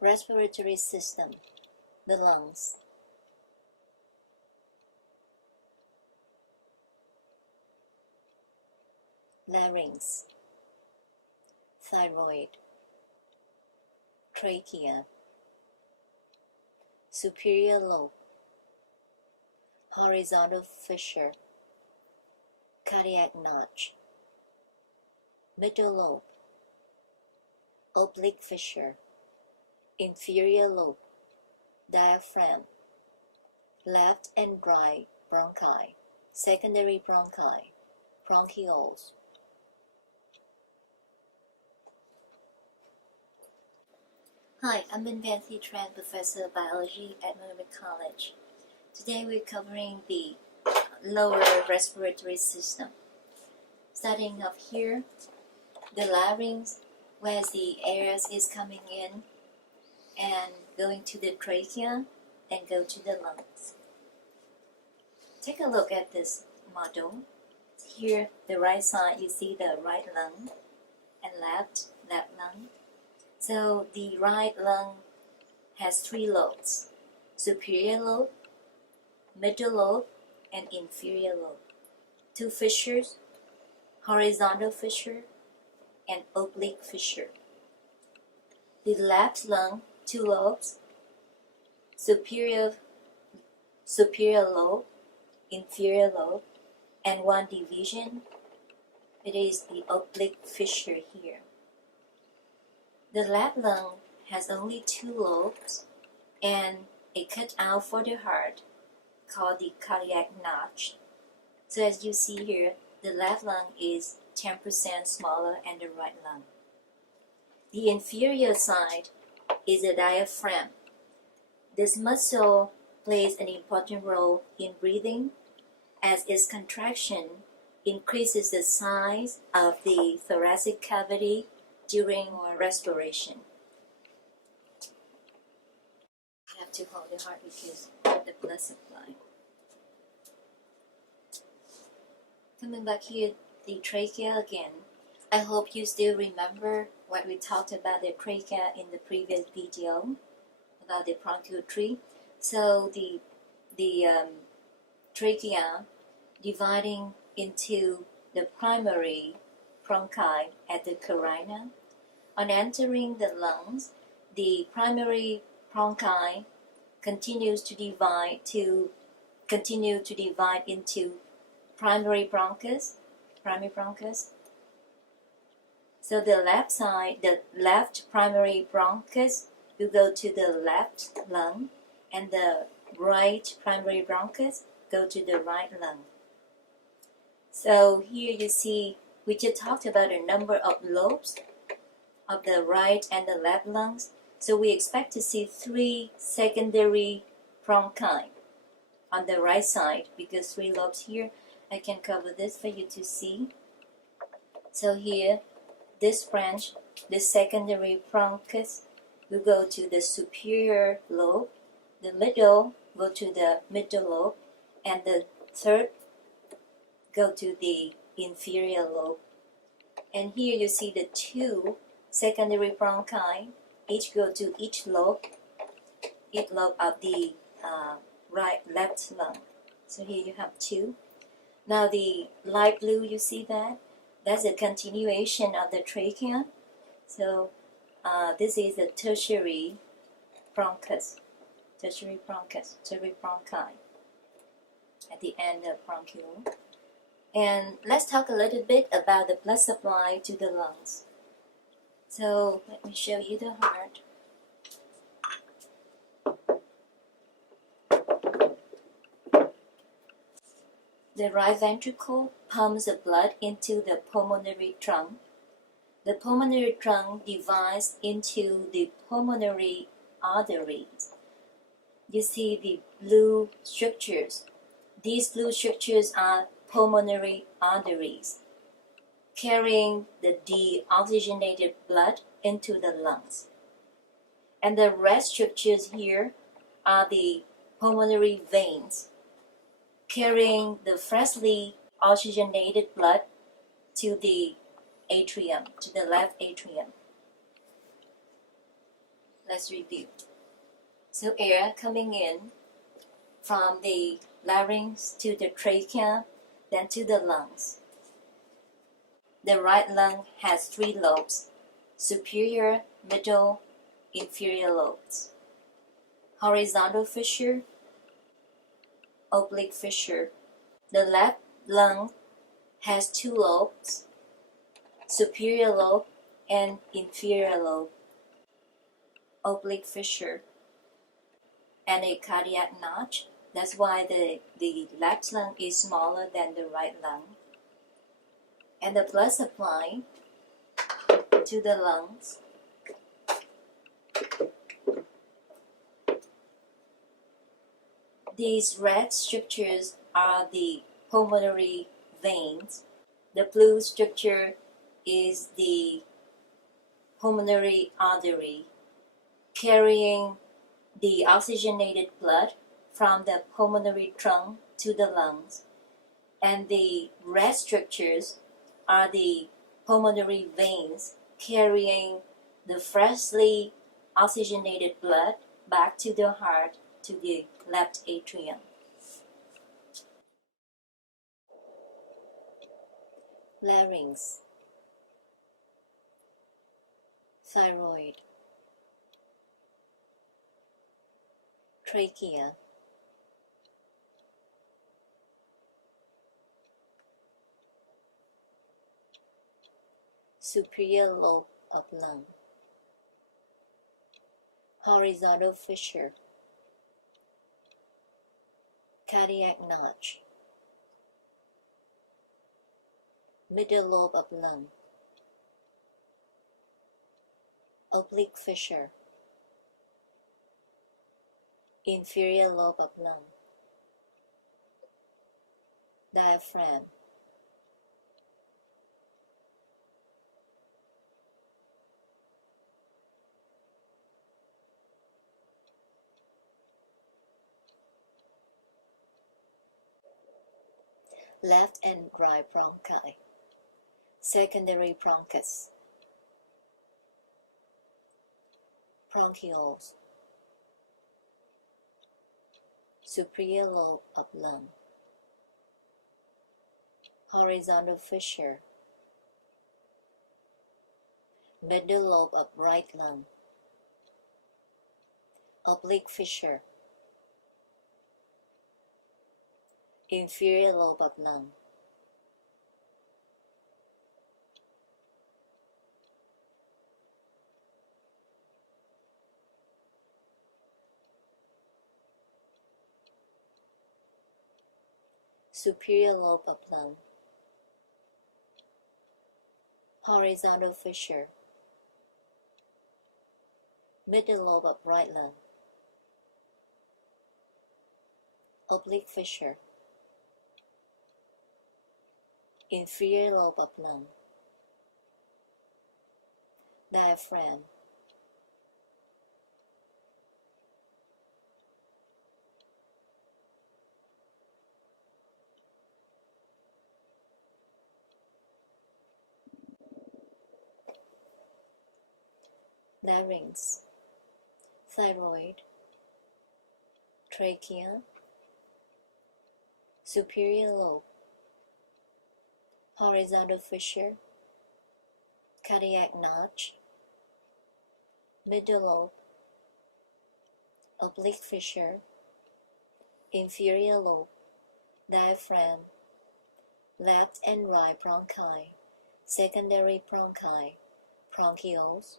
Respiratory system, the lungs. Larynx, thyroid, trachea, superior lobe, horizontal fissure, cardiac notch, middle lobe, oblique fissure, inferior lobe, diaphragm, left and right bronchi, secondary bronchi, bronchioles. Hi, I'm Benvanthi Tran, Professor of Biology at Montgomery College. Today we're covering the lower respiratory system. Starting up here, the larynx, where the air is coming in and going to the trachea and go to the lungs. Take a look at this model. Here, the right side, you see the right lung and left lung. So the right lung has 3 lobes: superior lobe, middle lobe, and inferior lobe. 2 fissures, horizontal fissure and oblique fissure. The left lung, 2 lobes, superior lobe, inferior lobe, and 1 division. It is the oblique fissure here. The left lung has only 2 lobes and a cutout for the heart called the cardiac notch. So as you see here, the left lung is 10% smaller than the right lung. The inferior side is the diaphragm. This muscle plays an important role in breathing, as its contraction increases the size of the thoracic cavity during respiration. You have to hold the heart because of the blood supply. Coming back here, the trachea again. I hope you still remember what we talked about the trachea in the previous video about the bronchial tree. So the trachea dividing into the primary bronchi at the carina. On entering the lungs, the primary bronchi continues to divide into primary bronchus. So the left side, the left primary bronchus will go to the left lung, and the right primary bronchus go to the right lung. So here you see, we just talked about a number of lobes of the right and the left lungs. So we expect to see 3 secondary bronchi on the right side, because 3 lobes here. I can cover this for you to see. So here, this branch, the secondary bronchus, will go to the superior lobe, the middle go to the middle lobe, and the third go to the inferior lobe. And here you see the 2 secondary bronchi, each go to each lobe of the left lung. So here you have 2. Now the light blue, you see that's a continuation of the trachea. So this is the tertiary bronchi at the end of bronchiole. And let's talk a little bit about the blood supply to the lungs. So let me show you the heart. The right ventricle pumps the blood into the pulmonary trunk. The pulmonary trunk divides into the pulmonary arteries. You see the blue structures. These blue structures are pulmonary arteries, carrying the deoxygenated blood into the lungs. And the red structures here are the pulmonary veins, carrying the freshly oxygenated blood to the atrium, to the left atrium. let's review. So air coming in from the larynx to the trachea, then to the lungs. The right lung has 3 lobes: superior, middle, inferior lobes. Horizontal fissure, oblique fissure. The left lung has 2 lobes: superior lobe and inferior lobe, oblique fissure, and a cardiac notch. That's why the left lung is smaller than the right lung. And the blood supply to the lungs. These red structures are the pulmonary veins. The blue structure is the pulmonary artery, carrying the oxygenated blood from the pulmonary trunk to the lungs. And the red structures are the pulmonary veins, carrying the freshly oxygenated blood back to the heart, to the left atrium. Larynx, thyroid, trachea, superior lobe of lung, horizontal fissure, cardiac notch, middle lobe of lung, oblique fissure, inferior lobe of lung, diaphragm, left and right bronchi, secondary bronchus, bronchioles, superior lobe of lung, horizontal fissure, middle lobe of right lung, oblique fissure, inferior lobe of lung. Superior lobe of lung, horizontal fissure, middle lobe of right lung, oblique fissure, inferior lobe of lung, diaphragm, larynx, thyroid, trachea, superior lobe, horizontal fissure, cardiac notch, middle lobe, oblique fissure, inferior lobe, diaphragm, left and right bronchi, secondary bronchi, bronchioles,